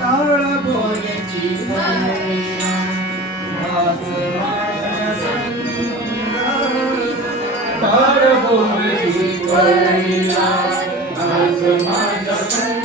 তারা বলেছি তারা বলেছি আসমান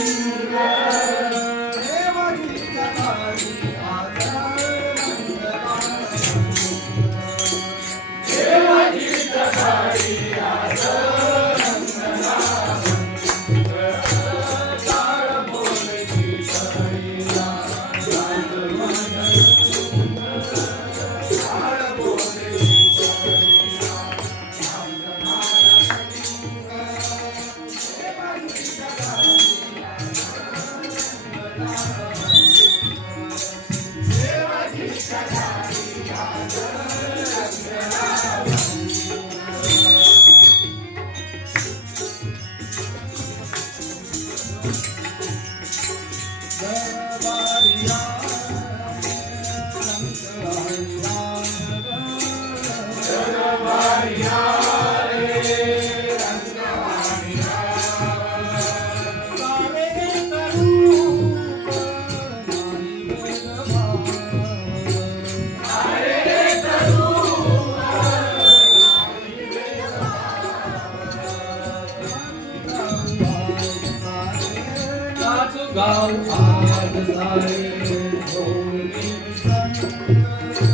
thou art thine, holy Son.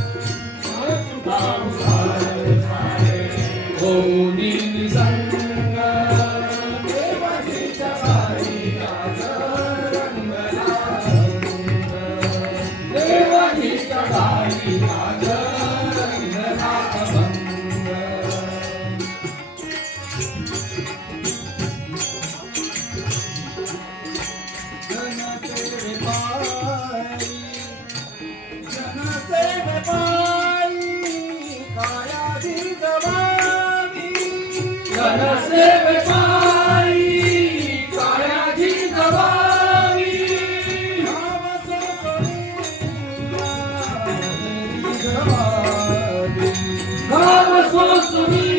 Glory.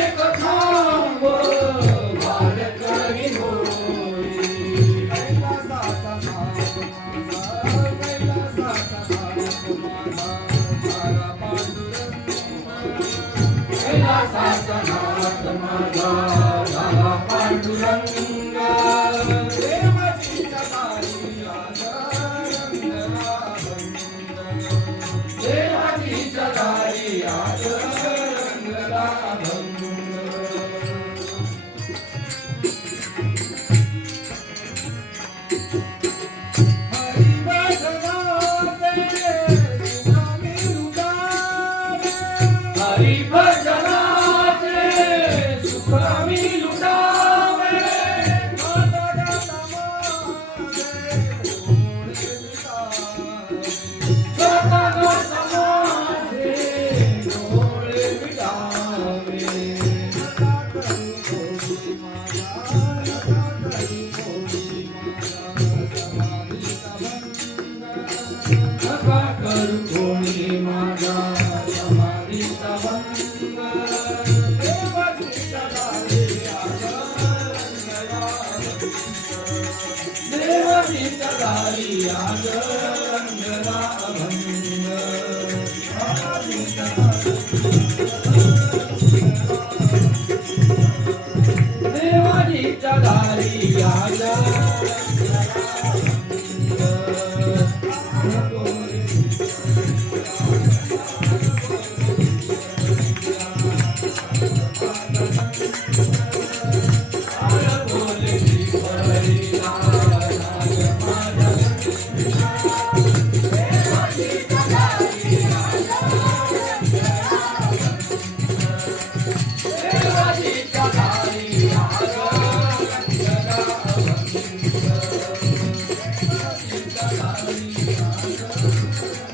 Shiva शासनात्मजा ありがとう。